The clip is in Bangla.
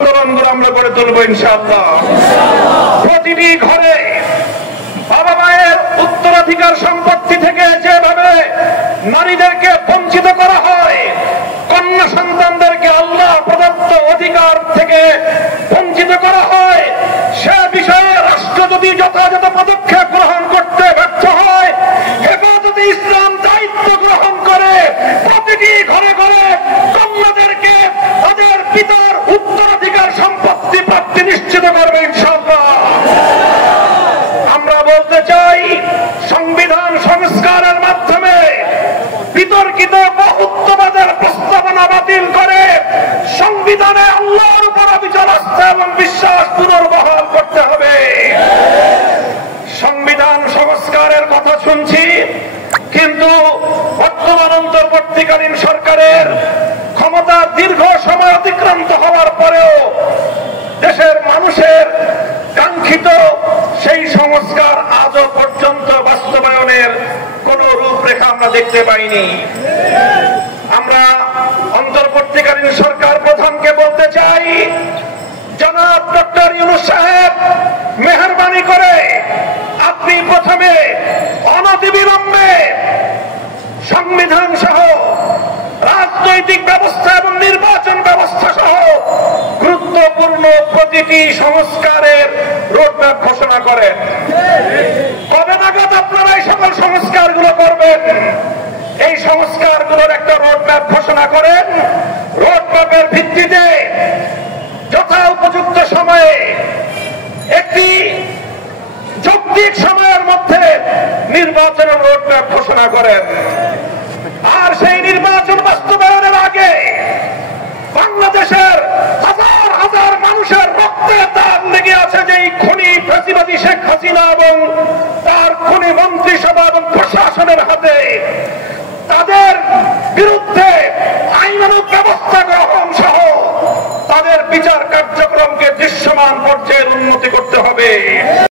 আন্দোলনগুলো আমরা গড়ে তুলবো ইনশাআল্লাহ। প্রতিটি ঘরে বাবা মায়ের উত্তরাধিকার সম্পত্তি থেকে যেভাবে নারীদেরকে বঞ্চিত করা হয়, কন্যা সন্তানদেরকে আল্লাহ প্রদত্ত অধিকার থেকে বঞ্চিত করা হয়, সে বিষয়ে রাষ্ট্র যদি যথাযথ পদক্ষেপ গ্রহণ করতে ব্যর্থ হয়, হেফাজতে ইসলাম দায়িত্ব গ্রহণ করে প্রতিটি ঘরে ঘরে কন্যাদেরকে তাদের পিতার উত্তরাধিকার সম্পত্তি প্রাপ্তি নিশ্চিত করবে ইনশাআল্লাহ। আমরা বলতে চাই, সংবিধান সংস্কারের মাধ্যমে বিতর্কিত বহুত্ববাদের প্রস্তাবনা বাতিল করে সংবিধানে আল্লাহর উপর অবিচল আস্থা এবং বিশ্বাস পুনর্বহাল করতে হবে। সংবিধান সংস্কারের কথা শুনছি, কিন্তু বর্তমান অন্তর্বর্তীকালীন সরকারের ক্ষমতা দীর্ঘ সময় অতিক্রান্ত হওয়ার পরেও দেশের মানুষের কাঙ্ক্ষিত সেই সংস্কার আজও পর্যন্ত বাস্তবায়নের কোন রূপরেখা আমরা দেখতে পাইনি। আমরা অন্তর্বর্তীকালীন সরকার প্রধানকে বলতে চাই, জনাব ডক্টর ইউনূস সাহেব, মেহেরবানি করে আপনি প্রথমে অনতিবিলম্বে সংবিধান সহ রাজনৈতিক ব্যবস্থা এবং নির্বাচন ব্যবস্থা সহ গুরুত্বপূর্ণ প্রতিটি সংস্কারের রোডম্যাপ ঘোষণা করেন। কবে নাগাদ আপনারা এই সকল সংস্কারগুলো করবেন? এই সংস্কারগুলোর একটা রোডম্যাপ ঘোষণা করেন। রোডম্যাপের ভিত্তিতে যথা উপযুক্ত সময়ে একটি যৌক্তিক সময়ের মধ্যে নির্বাচনের রোডম্যাপ ঘোষণা করেন। আর সেই নির্বাচন বাস্তবায়নের আগে বাংলাদেশের হাজার হাজার মানুষের রক্তের দাগ লেগে আছে যে খুনি ফ্যাসিবাদী শেখ হাসিনা এবং তার খুনি মন্ত্রিসভা এবং প্রশাসনের হাতে, তাদের বিরুদ্ধে আইনানুগ ব্যবস্থা গ্রহণ সহ তাদের বিচার কার্যক্রমকে দৃশ্যমান পর্যায়ে উন্নতি করতে হবে।